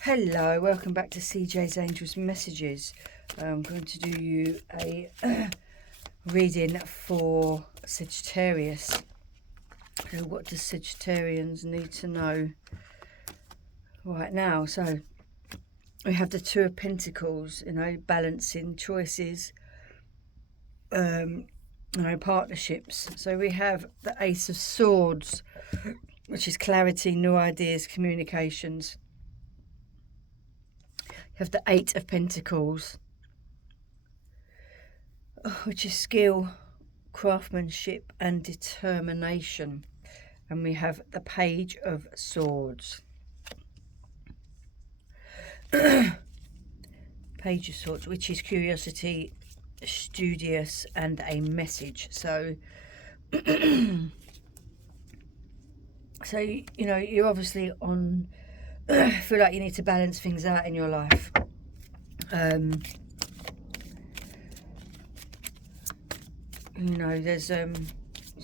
Hello, welcome back to CJ's Angels Messages. I'm going to do you a reading for Sagittarius. So what does Sagittarians need to know right now? So we have the Two of Pentacles, balancing choices, partnerships. So we have the Ace of Swords, which is clarity, new ideas, communications. You have the Eight of Pentacles, which is skill, craftsmanship and determination. And we have the Page of Swords. Page of Swords, which is curiosity, studious and a message. So so you're obviously on feel like you need to balance things out in your life. There's so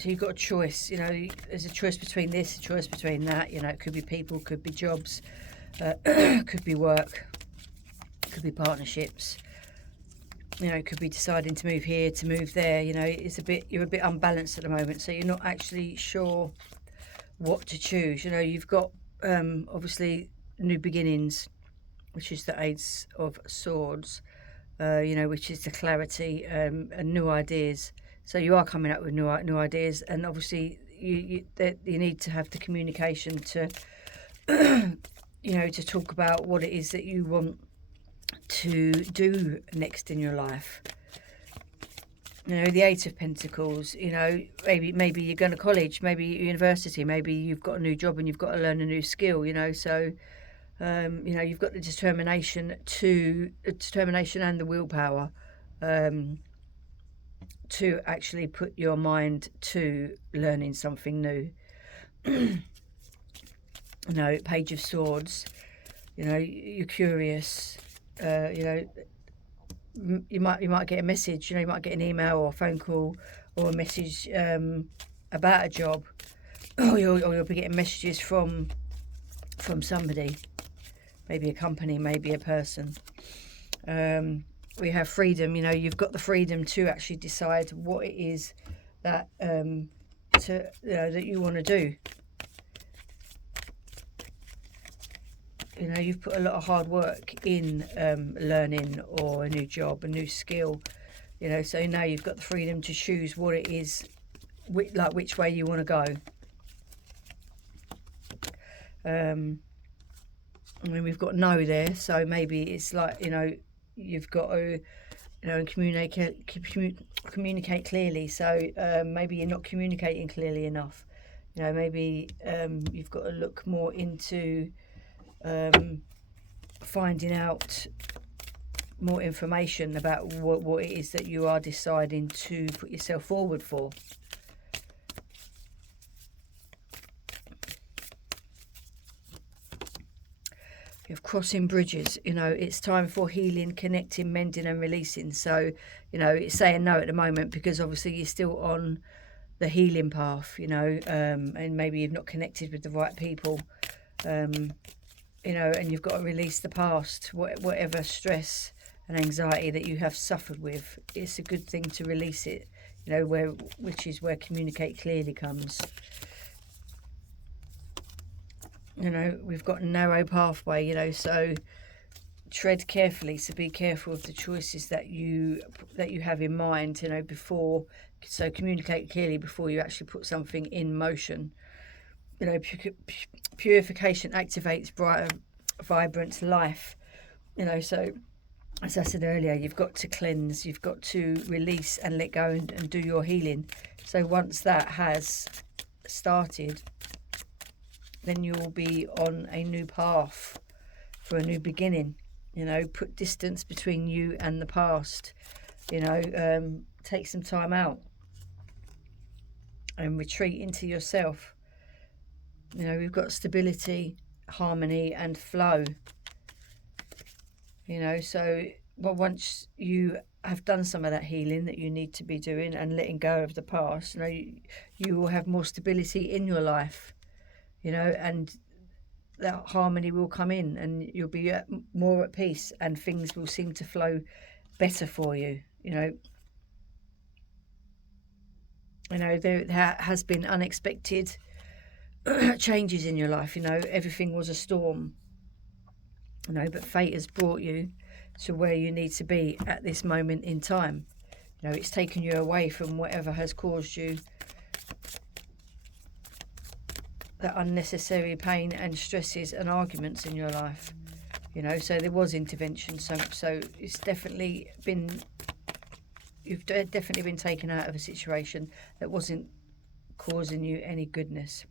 you've got a choice. There's a choice between this, a choice between that. It could be people, could be jobs, could be work, could be partnerships. It could be deciding to move here, to move there. You're a bit unbalanced at the moment, so you're not actually sure what to choose. You've got obviously new beginnings, which is the Ace of Swords, which is the clarity and new ideas. So you are coming up with new ideas, and obviously you need to have the communication to to talk about what it is that you want to do next in your life. The Eight of Pentacles, maybe you're going to college, maybe university, maybe you've got a new job and you've got to learn a new skill, so you've got the determination and the willpower to actually put your mind to learning something new. Page of Swords, you're curious. You might get a message, you might get an email or a phone call or a message about a job, or you'll be getting messages from somebody, maybe a company, maybe a person. We have freedom. You've got the freedom to actually decide what it is that that you want to do. You've put a lot of hard work in learning or a new job, a new skill. So now you've got the freedom to choose what it is, which way you want to go. We've got no there, so maybe it's like you've got to communicate clearly. So maybe you're not communicating clearly enough. Maybe you've got to look more into finding out more information about what it is that you are deciding to put yourself forward for. You have crossing bridges. It's time for healing, connecting, mending and releasing. So it's saying no at the moment because obviously you're still on the healing path, and maybe you've not connected with the right people, and you've got to release the past, whatever stress and anxiety that you have suffered with. It's a good thing to release it, which is where communicate clearly comes. We've got a narrow pathway, so tread carefully. So be careful of the choices that you have in mind, before. So communicate clearly before you actually put something in motion. Purification activates brighter, vibrant life. So as I said earlier, you've got to cleanse, you've got to release and let go and do your healing. So once that has started, then you'll be on a new path for a new beginning. Put distance between you and the past. Take some time out and retreat into yourself. We've got stability, harmony and flow. So once you have done some of that healing that you need to be doing and letting go of the past, you will have more stability in your life. And that harmony will come in, and you'll be more at peace, and things will seem to flow better for you. There has been unexpected changes in your life. Everything was a storm. But fate has brought you to where you need to be at this moment in time. It's taken you away from whatever has caused you that unnecessary pain and stresses and arguments in your life. So there was intervention. So it's definitely been, you've definitely been taken out of a situation that wasn't causing you any goodness.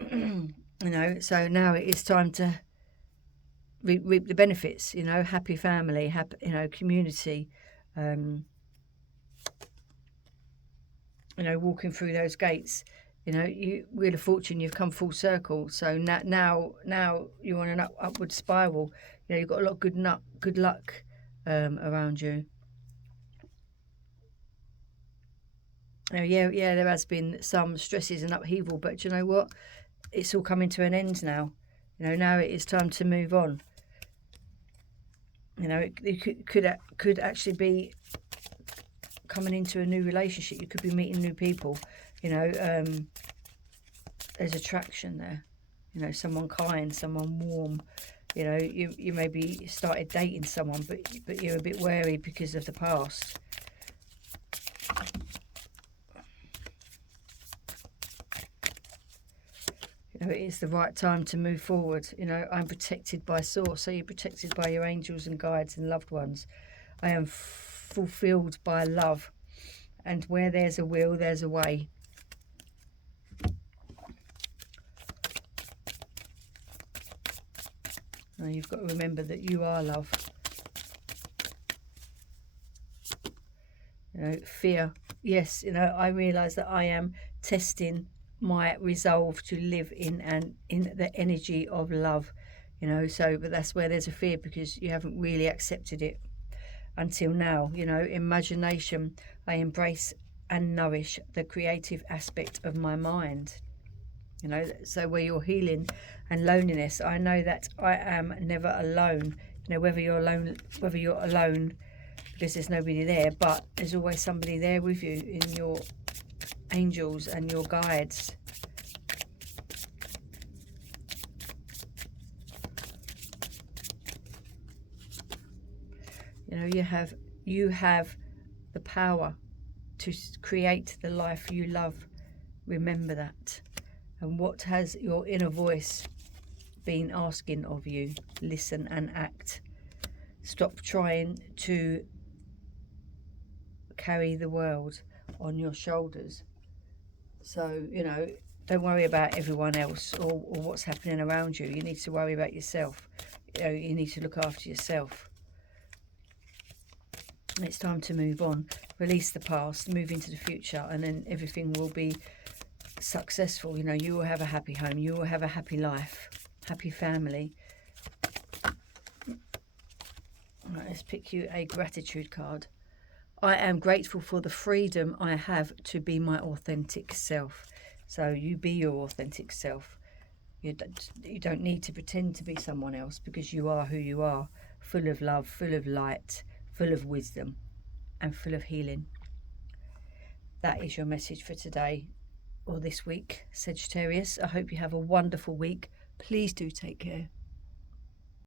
So now it is time to reap the benefits. Happy family, happy, community. Walking through those gates. Wheel of Fortune, you've come full circle. So now you're on an upward spiral. You've got a lot of good luck around you. There has been some stresses and upheaval, but you know what? It's all coming to an end now. Now it is time to move on. It could actually be coming into a new relationship. You could be meeting new people. There's attraction there. Someone kind, someone warm. You maybe started dating someone, but you're a bit wary because of the past. It is the right time to move forward. I'm protected by Source, so you're protected by your angels and guides and loved ones. I am fulfilled by love, and where there's a will, there's a way. Now you've got to remember that you are love. Fear. Yes, I realise that I am testing my resolve to live in the energy of love. But that's where there's a fear, because you haven't really accepted it until now. Imagination. I embrace and nourish the creative aspect of my mind. So where you're healing and loneliness, I know that I am never alone. Whether you're alone because there's nobody there, but there's always somebody there with you in your angels and your guides. You have the power to create the life you love. Remember that. And what has your inner voice been asking of you? Listen and act. Stop trying to carry the world on your shoulders. So, don't worry about everyone else or what's happening around you. You need to worry about yourself. You need to look after yourself. It's time to move on. Release the past, move into the future, and then everything will be successful. You will have a happy home. You will have a happy life, happy family. Right, let's pick you a gratitude card. I am grateful for the freedom I have to be my authentic self. So you be your authentic self. You don't need to pretend to be someone else, because you are who you are, full of love, full of light, full of wisdom, and full of healing. That is your message for today or this week, Sagittarius. I hope you have a wonderful week. Please do take care.